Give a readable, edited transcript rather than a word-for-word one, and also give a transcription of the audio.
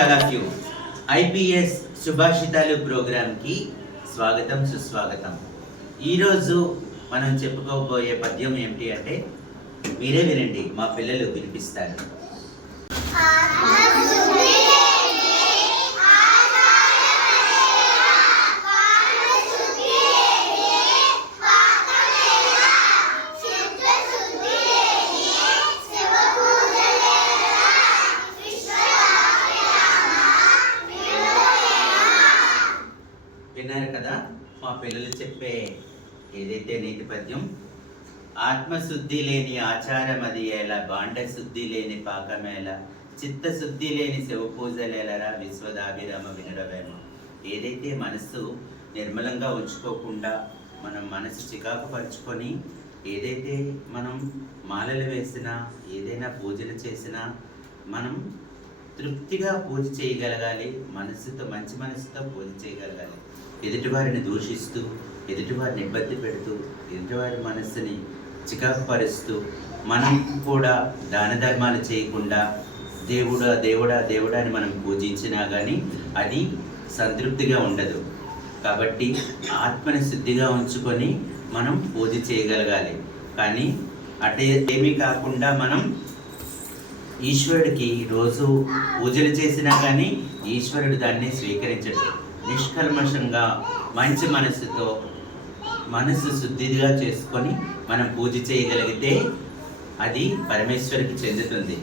All of you. IPS సుభాషితాలు ప్రోగ్రాంకి స్వాగతం, సుస్వాగతం. ఈరోజు మనం చెప్పుకోబోయే పద్యం ఏమిటి అంటే, మీరే వినండి, మా పిల్లలు వినిపిస్తారు. విన్నారు కదా మా పిల్లలు చెప్పే ఏదైతే నీతి పద్యం. ఆత్మశుద్ధి లేని ఆచారం అది ఎలా, బాండ శుద్ధి లేని పాకమేళ, చిత్తశుద్ధి లేని శివ పూజలేలరా విశ్వదాభిరామ వినురవేమ. ఏదైతే మనస్సు నిర్మలంగా ఉంచుకోకుండా మనం మనసు చికాకు పరుచుకొని ఏదైతే మనం మాలలు వేసినా ఏదైనా పూజలు చేసినా మనం తృప్తిగా పూజ చేయగలగాలి. మనసుతో, మంచి మనసుతో పూజ చేయగలగాలి. ఎదుటివారిని దూషిస్తూ, ఎదుటివారిని ఇబ్బంది పెడుతూ, ఎదుటివారి మనస్సుని చికాకు పరుస్తూ మనం కూడా దాన ధర్మాలు చేయకుండా దేవుడా దేవుడా దేవుడా అని మనం పూజించినా కానీ అది సంతృప్తిగా ఉండదు. కాబట్టి ఆత్మని శుద్ధిగా ఉంచుకొని మనం పూజ చేయగలగాలి. కానీ అటే ఏమీ కాకుండా మనం ఈశ్వరుడికి రోజు పూజలు చేసినా కానీ ఈశ్వరుడు దాన్ని స్వీకరించడు. నిష్కల్మషంగా మంచి మనసుతో మనసు శుద్ధిగా చేసుకొని మనం పూజ చేయగలిగితే అది పరమేశ్వరికి చెందుతుంది.